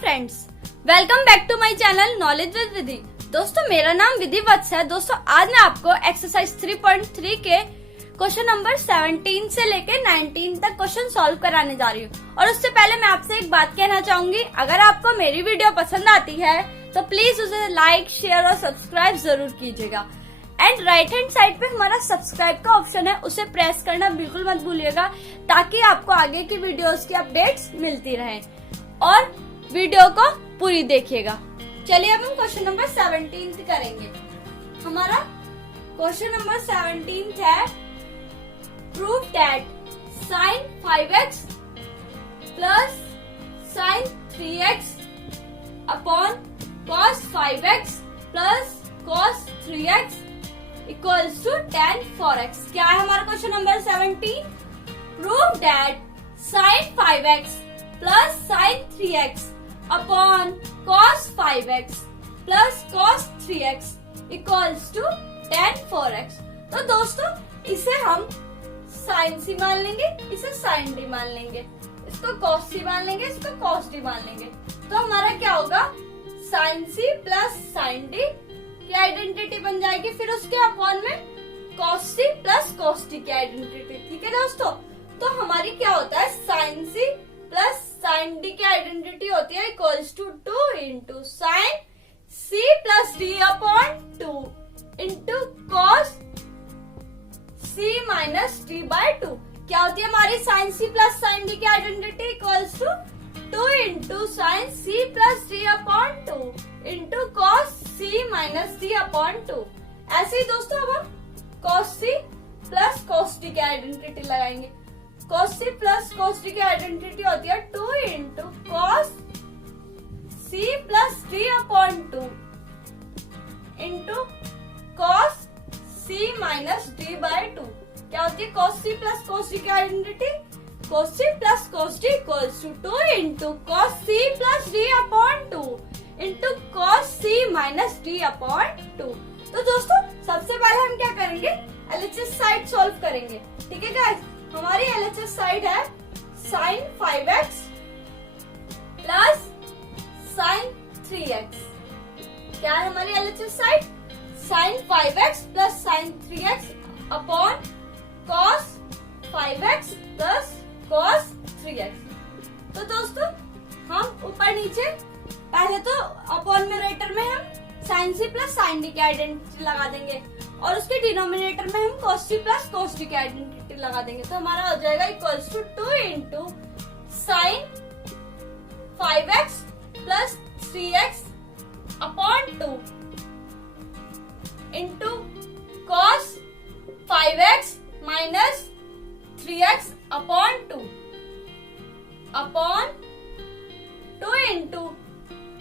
Friends, welcome back to my channel knowledge with Vidhi. दोस्तों, मेरा नाम विधि वत्स है। दोस्तों, आज मैं आपको एक्सरसाइज 3.3 के क्वेश्चन नंबर 17 से लेके 19 तक क्वेश्चन सॉल्व कराने जा रही हूँ। और उससे पहले मैं आपसे एक बात कहना चाहूंगी, अगर आपको मेरी वीडियो पसंद आती है तो प्लीज उसे लाइक, शेयर और सब्सक्राइब जरूर कीजिएगा। एंड राइट हैंड साइड पे हमारा सब्सक्राइब का ऑप्शन है, उसे प्रेस करना बिल्कुल मत भूलिएगा, ताकि आपको आगे की वीडियोस की अपडेट्स मिलती रहें। और वीडियो को पूरी देखिएगा। चलिए अब हम क्वेश्चन नंबर 17 करेंगे। हमारा क्वेश्चन नंबर 17 है, prove that sin 5x plus sin 3x upon cos 5x plus cos 3x equals to tan 4x। क्या है हमारा question number 17? Prove that sin 5x plus sin 3x upon cos 5x plus cos 3x equals to tan 4x। तो दोस्तों, इसे हम sin c मान लेंगे, इसे sin d मान लेंगे, इसको cos c मान लेंगे, इसको cos d मान लेंगे। तो हमारा क्या होगा? sin c plus sin d की आइडेंटिटी बन जाएगी, फिर उसके अपॉन में cos c plus cos d की आइडेंटिटी। ठीक है दोस्तों, तो हमारी क्या होता है? sin c plus sin d की आइडेंटिटी होती है equals to 2 into sin c plus d upon 2 into cos c minus d by 2। क्या होती है हमारी sin c plus sin d की identity equals to 2 into sin c plus d upon 2 into cos c minus d upon 2। ऐसे ही दोस्तों अब हम cos c plus cos d की आइडेंटिटी लगाएंगे। cos c plus cos d की identity होती है 2 into cos c plus d upon 2 into cos c minus d by 2। क्या होती है cos c plus cos d की identity? cos c plus cos d equals to 2 into cos c plus d upon 2 into cos c minus d upon 2। तो दोस्तों, सबसे पहले हम क्या करेंगे? LHS साइड सॉल्व करेंगे। ठीक है गाइस, हमारी LHS साइड है sin 5x plus sin 3x। क्या है हमारी LHS side? sin 5x plus sin 3x upon cos 5x plus cos 3x। तो दोस्तों, हम ऊपर नीचे पहले तो अपॉन न्यूमरेटर में हम sin c plus sin d की आइडेंटिटी लगा देंगे और उसके डिनोमिनेटर में हम cos c plus cos d की आइडेंटिटी लगा देंगे। तो हमारा हो जाएगा equals to 2 into sin 5x plus 3x upon 2 into cos 5x minus 3x upon 2 upon 2 into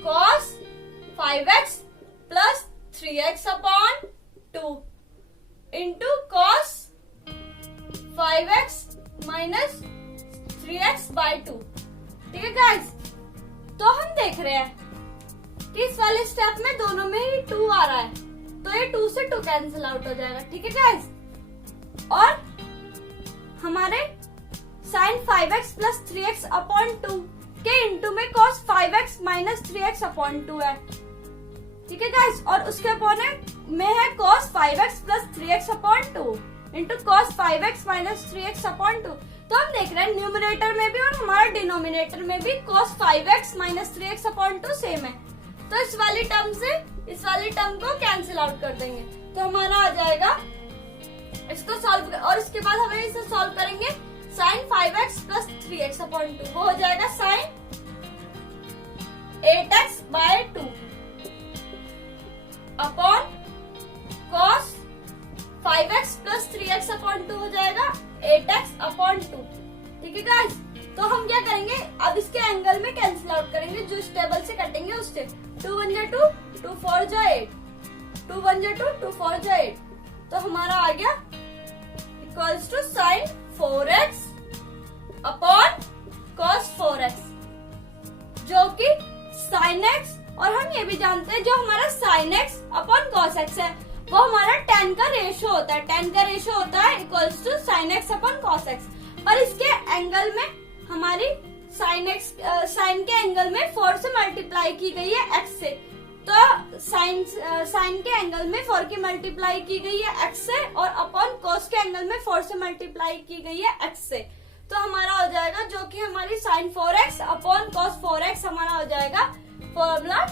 cos 5x plus 3x upon 2 into cos 5x minus 3x by 2। ठीक है guys, तो हम देख रहे हैं कि इस वाले स्टेप में दोनों में ही 2 आ रहा है, तो ये 2 से 2 कैंसिल आउट हो जाएगा। ठीक है गाइस, और हमारे sin 5x plus 3x upon 2 के इंटू में cos 5x minus 3x upon 2 है। ठीक है गाइस, और उसके अपोनेंट में है cos 5x plus 3x upon 2 into cos 5x minus 3x upon 2। तो हम देख रहे हैं न्यूमरेटर में भी और हमारा डिनोमिनेटर में भी cos 5x minus 3x upon 2 same है। तो इस वाली टर्म से इस वाली टर्म को कैंसिल आउट कर देंगे, तो हमारा आ जाएगा, इसको सॉल्व और इसके बाद हमें इसे सॉल्व करेंगे sin 5x plus 3x upon 2। वो हो जाएगा sin 8x by 2 upon cos 5x plus 3x upon 2 हो जाएगा 8x अपॉन 2। ठीक है गाइस, तो हम क्या करेंगे? अब इसके एंगल में कैंसिल आउट करेंगे, जो इस टेबल से कटेंगे उससे। 2 1 जा 2, 2 4 जा 8, 2 1 जा 2, 2 4 जा 8। तो हमारा आ गया equals to sin 4x upon cos 4x, जो कि sin x, और हम ये भी जानते हैं जो हमारा sin x upon cos x है वो हमारा tan का रेशो होता है। tan का रेशो होता है equals to sin x upon cos x, और इसके एंगल में हमारी साइन के एंगल में 4 से मल्टीप्लाई की गई है x से, तो साइन के एंगल में 4 की मल्टीप्लाई की गई है x से और अपॉन कॉस के एंगल में 4 से मल्टीप्लाई की गई है x से, तो हमारा हो जाएगा जो कि हमारी sign 4x upon cos 4x हमारा हो जाएगा फॉर्मूला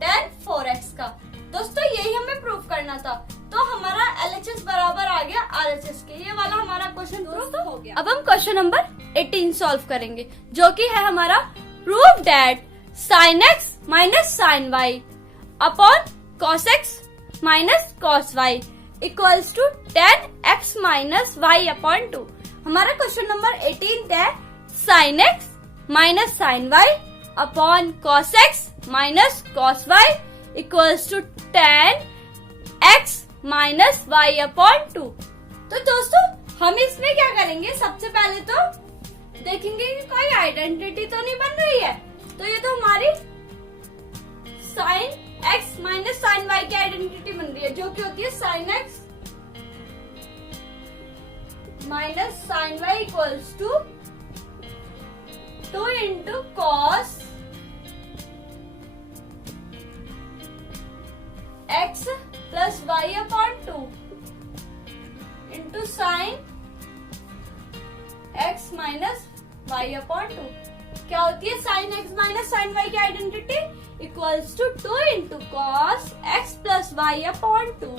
tan 4x का। दोस्तों यही हमें प्रूफ करना था, तो हमारा LHS बराबर आ गया RHS के। ये वाला हमारा क्वेश्चन प्रूफ हो गया। अब हम क्वेश्चन नंबर 18 सॉल्व करेंगे, जो कि है हमारा prove that sin x minus sin y upon cos x minus cos y equals to tan x minus y upon 2। हमारा क्वेश्चन नंबर 18 है sin x minus sin y upon cos x minus cos y equals to tan x minus y upon 2। तो दोस्तों हम इसमें क्या करेंगे, सबसे पहले तो देखेंगे कि कोई आइडेंटिटी तो नहीं बन रही है, तो ये तो हमारी sin x minus sin y की आइडेंटिटी बन रही है, जो कि होती है sin x minus sin y equals to 2 into cos x plus y upon 2 into sine x minus y upon 2। क्या होती है sine x minus sine y की identity equals to 2 into cos x plus y upon 2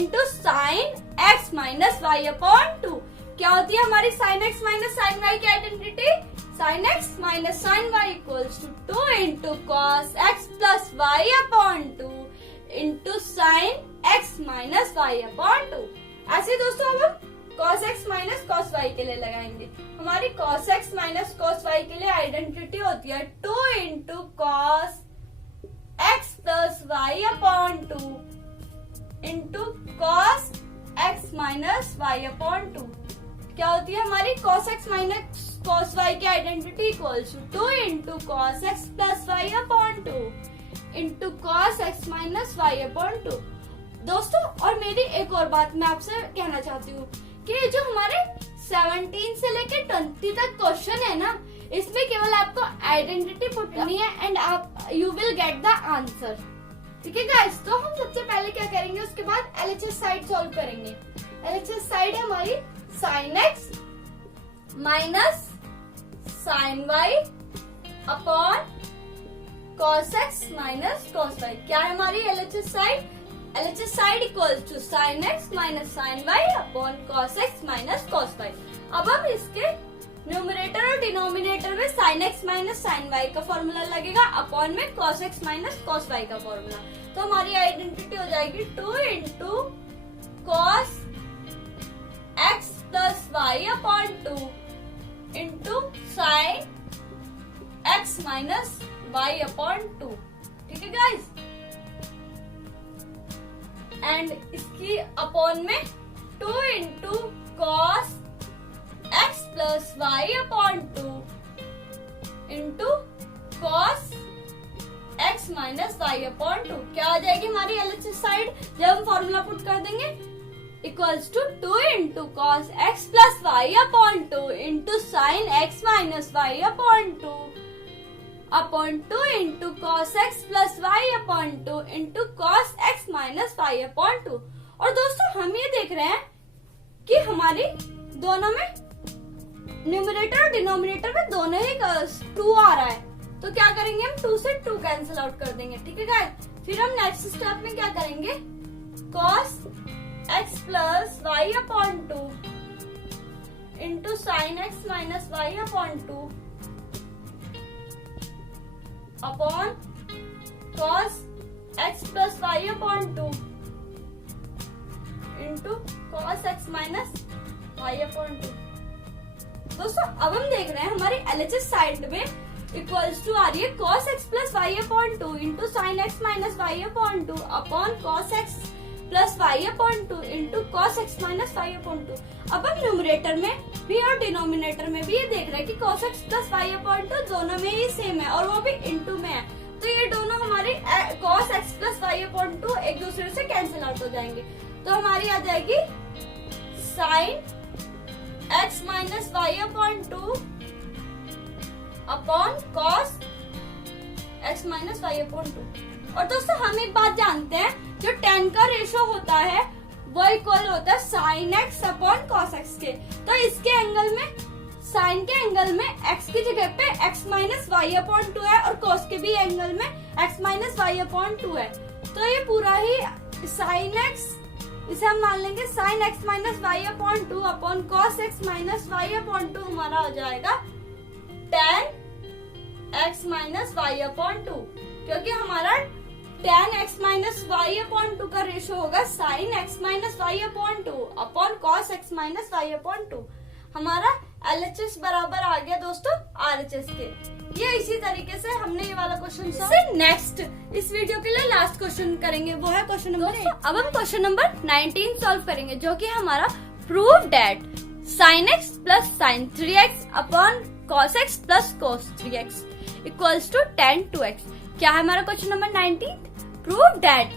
into sine x minus y upon 2। क्या होती है हमारी sign x minus sine y की identity, sine x minus sine y equals to 2 into cos x plus y upon 2 into sine x minus y upon 2। ऐसे दोस्तों अब हम cos x minus cos y के लिए लगाएंगे। हमारी cos x minus cos y के लिए आइडेंटिटी होती है 2 into cos x plus y upon 2 into cos x minus y upon 2। क्या होती है हमारी cos x minus cos y की identity equals to 2 into cos x plus y upon 2 into cos x minus y upon 2। दोस्तों और मेरी एक और बात मैं आपसे कहना चाहती हूँ कि जो हमारे 17 से लेके 20 तक क्वेश्चन है ना, इसमें केवल आपको आइडेंटिटी पुट करनी है एंड आप you will get the answer. ठीक है गाइस, तो हम सबसे पहले क्या करेंगे, उसके बाद LHS साइड सॉल्व करेंगे। LHS साइड है हमारी sin x minus sin y upon cos x minus cos y। क्या है हमारी LHS side? LHS side equal to sin x minus sin y upon cos x minus cos y। अब हम इसके numerator और denominator में sin x minus sin y का formula लगेगा अपॉन में cos x minus cos y का formula. तो हमारी आइडेंटिटी हो जाएगी 2 into cos x plus y upon 2 into sin x minus y upon 2। ठीक है गाइस, एंड इसकी अपॉन में 2 into cos x plus y upon 2 into cos x minus y upon 2। क्या आ जाएगी हमारी LHS साइड जब हम फॉर्मूला पुट कर देंगे, equals to 2 into cos x plus y upon 2 into sine x minus y upon 2 upon 2 into cos x plus y upon 2 into cos x minus y upon 2। और दोस्तों हम ये देख रहे हैं कि हमारी दोनों में न्यूमरेटर और डिनोमिनेटर में दोनों ही 2 आ रहा है, तो क्या करेंगे हम 2 से 2 कैंसिल आउट कर देंगे। ठीक है गाइस, फिर हम नेक्स्ट स्टेप में क्या करेंगे, cos x plus y upon 2 into sine x minus y upon 2 upon cos x plus y upon 2 into cos x minus y upon 2। दोस्तों अब हम देख रहे हैं हमारी LHS साइड में इक्वल्स टू आ रही है cos x plus y upon 2 into sine x minus y upon 2 upon cos x plus y upon 2 into cos x minus y upon 2। अब हम न्यूमरेटर में भी और डिनोमिनेटर में भी ये देख रहे हैं कि cos x plus y upon 2 दोनों में ही सेम है और वो भी इंटू में है, तो ये दोनों हमारे cos x plus y upon 2 एक दूसरे से कैंसिल आउट हो जाएंगे। तो हमारी आ जाएगी sine x minus y upon 2 upon cos x minus y upon 2। और दोस्तों हम एक बात जानते हैं, जो tan का रेशो होता है वो इक्वल होता है sine x upon cos x के। तो इसके एंगल में, साइन के एंगल में x की जगह पे x माइनस वाई अपॉन 2 है और कॉस के भी एंगल में x माइनस वाई अपॉन 2 है। तो ये पूरा ही साइन x, इसे हम मान लेंगे sine x minus y upon 2 upon cos x minus y upon 2 हमारा हो जाएगा tan x minus y upon 2, क्योंकि हमारा tan x minus y upon 2 का रेशो होगा sine x minus y upon 2 upon cos x minus y upon 2। हमारा LHS बराबर आ गया दोस्तों RHS के। ये इसी तरीके से हमने ये वाला क्वेश्चन सॉल्व। नेक्स्ट इस वीडियो के लिए लास्ट क्वेश्चन करेंगे, वो है क्वेश्चन नंबर 8। अब हम क्वेश्चन नंबर 19 सॉल्व करेंगे, जो कि हमारा prove that sin x plus sin 3x upon cos x plus cos 3x equals to tan 2x। क्या है हमारा question number 19? Prove that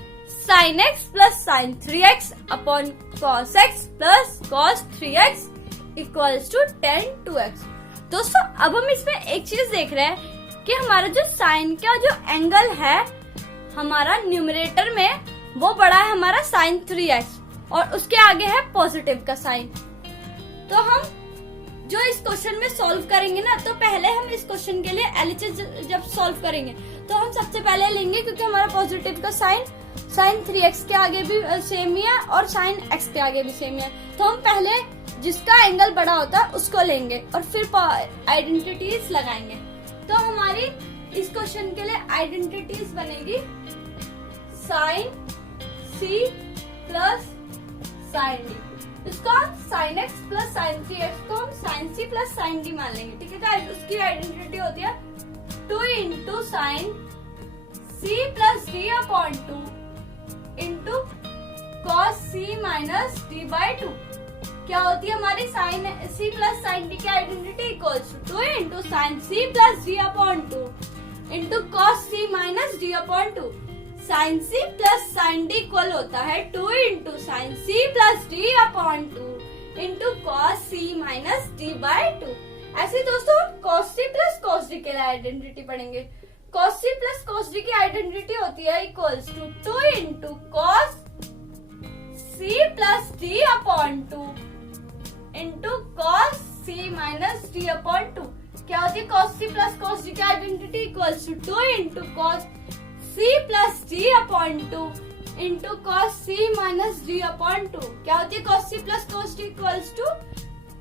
sin x plus sin 3x upon cos x plus cos 3x equals to tan 2x। दोस्तों अब हम इसमें एक चीज देख रहे हैं कि हमारा जो साइन का जो एंगल है हमारा न्यूमरेटर में, वो बड़ा है हमारा sin 3x और उसके आगे है पॉजिटिव का साइन। तो हम जो इस क्वेश्चन में सॉल्व करेंगे ना, तो पहले हम इस क्वेश्चन के लिए LHS जब सॉल्व करेंगे तो हम सबसे पहले लेंगे, क्योंकि हमारा पॉजिटिव का साइन sin 3x के आगे भी सेम ही है और sin x के आगे भी सेम ही है। तो हम पहले जिसका एंगल बड़ा होता है उसको लेंगे और फिर आइडेंटिटीज लगाएंगे। तो हमारी इस क्वेश्चन के लिए आइडेंटिटीज बनेगी sin c plus sin d। इसको हम sin x plus sin 3x को हम sin c plus sin d मान लेंगे, ठीक है गाइस। उसकी आइडेंटिटी होती है 2 into sine c plus d upon 2 into cos c minus d by 2। क्या होती है हमारी sine c plus sine d की identity equals to 2 into sine c plus d upon 2 into cos c minus d upon 2। Sine c plus sine d equal होता है 2 into sine c plus d upon 2 into cos c minus d by 2। ऐसे दोस्तों cos c plus cos d के लिए identity पढ़ेंगे। Cos c plus cos d की identity होती है equals to 2 into cos c plus d upon 2 into cos c minus d upon 2। क्या होती है cos c plus cos d की identity equals to 2 into cos c plus d upon 2 into cos c minus d upon 2। क्या होती है cos c plus cos d equals to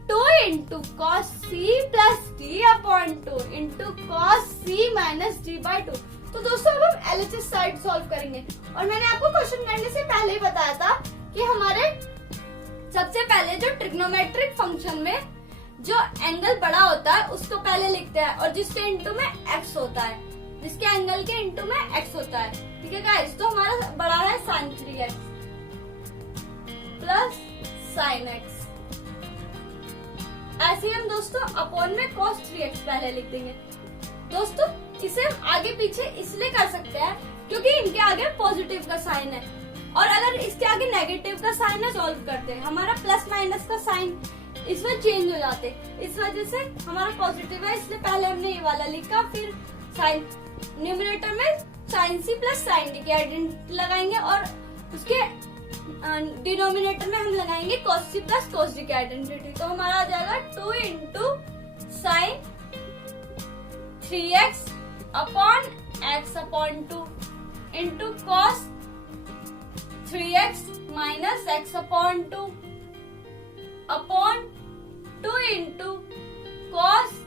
2 into cos c plus d upon 2 into cos c minus d by 2। तो दोस्तों अब हम LHS side solve करेंगे। और मैंने आपको क्वेश्चन करने से पहले ही बताया था कि हमारे सबसे पहले जो ट्रिग्नोमेट्रिक फंक्शन में जो एंगल बड़ा होता है उसको पहले लिखते हैं, और जिसके इंटू में x होता है, जिसके एंगल के इंटू में x होता है, ठीक है गाइस। तो हमारा बड़ा है sin 3x plus sin x। ऐसे हम दोस्तों अपॉन में cos 3x पहले लिख देंगे। दोस्तों इसे हम आगे पीछे इसलिए कर सकते हैं क्योंकि इनके आगे पॉजिटिव का साइन है, और अगर इसके आगे नेगेटिव का साइन है सॉल्व करते हैं, हमारा प्लस माइनस का साइन इसमें चेंज हो जाते। इस वजह से हमारा पॉजिटिव है, इसलिए पहले हमने ये वाला लिखा, फिर साइन न्यूमरेटर में sine c plus sine d की आइडेंटिटी लगाएंगे और उसके डिनोमिनेटर में हम लगाएंगे cos c plus cos d की आइडेंटिटी। तो हमारा आ जाएगा 2 into sine 3x upon x upon 2 into cos 3x minus x upon 2 upon 2 into cos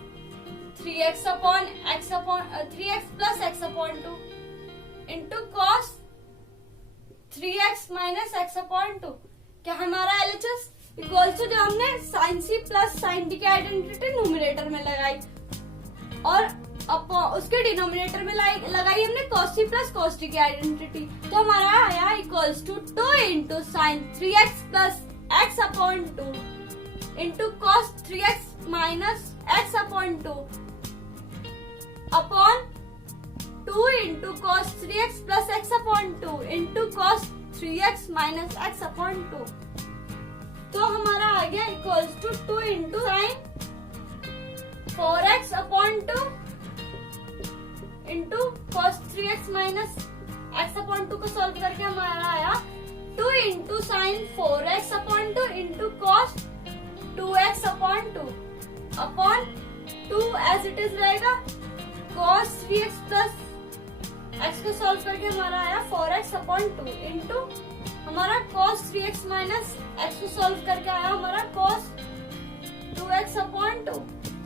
3x upon x upon 3x plus x upon 2 into cos 3x minus x upon 2। क्या हमारा LHS equals to जो हमने sine c plus sine d की identity numerator में लगाई और उसके denominator में लगाई हमने cos c plus cos d की आइडेंटिटी। तो हमारा आया equals to 2 into sine 3x plus x upon 2 into cos 3x minus x upon 2 upon 2 into cos 3x plus x upon 2 into cos 3x minus x upon 2। तो हमारा आ गया equals to 2 into sine 4x upon 2 cos 3x minus x upon 2 को solve करके हमारा आया 2 into sine 4x upon 2 into cos 2x upon 2 upon 2 as it is रहेगा cos 3x plus x को सॉल्व करके हमारा आया 4x अपॉन 2 इंटू हमारा cos 3x माइनस x को सॉल्व करके आया हमारा cos 2x अपॉन 2।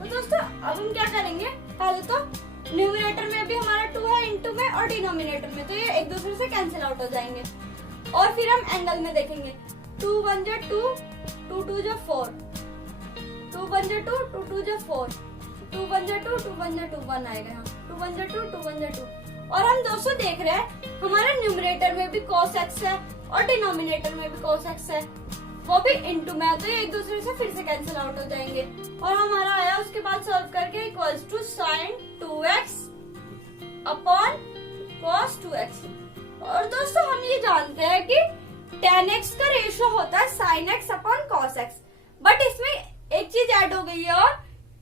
तो दोस्तों अब हम क्या करेंगे, पहले तो न्यूमरेटर में भी हमारा 2 है इंटू में और डिनोमिनेटर में, तो ये एक दूसरे से कैंसिल आउट हो जाएंगे। और फिर हम एंगल में देखेंगे 2 1 जा 2, 2 2 जा 4, 2 1 जा 2, 2 2 जा 4, 2 1 जा 2, 2 1 जा 2, 1 आएगा यहाँ, 2 1 जा 2, 2 1 जा 2। और हम दोस्तों देख रहे हैं हमारे न्यूमरेटर में भी cos x है और डिनोमिनेटर में भी cos x है, वो भी इनटू में, तो ये एक दूसरे से फिर से कैंसिल आउट हो जाएंगे। और हमारा आया उसके बाद सॉल्व करके equals to sin 2x upon cos 2x। और दोस्तों हम ये जानते हैं कि tan x का रेशियो होता है sin x upon cos x, but इसमें एक चीज ऐड हो गई है और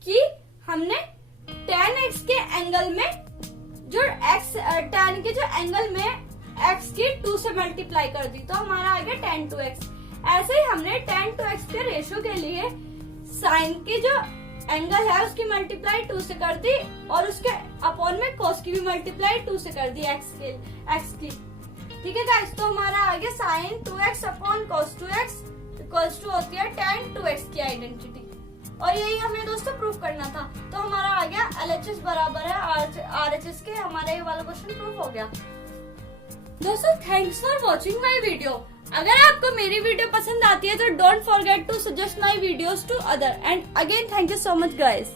कि हमने tan x के एंगल में जो x tan के जो एंगल में x की 2 से मल्टीप्लाई कर दी, तो हमारा आ गया tan 2x। ऐसे ही हमने tan 2x के रेशियो के लिए sin के जो एंगल है उसकी मल्टीप्लाई 2 से कर दी और उसके अपॉन में cos की भी मल्टीप्लाई 2 से कर दी x की। ठीक है गाइस, तो हमारा आ गया sin 2x upon cos 2x equals to होती है tan 2x की आइडेंटिटी। और यही हमें दोस्तों प्रूव करना था, तो हमारा आ गया LHS बराबर है RHS के, हमारा ये वाला क्वेश्चन प्रूव हो गया। दोस्तों thanks for watching my video. अगर आपको मेरी वीडियो पसंद आती है तो don't forget to suggest my videos to other, and again thank you so much guys.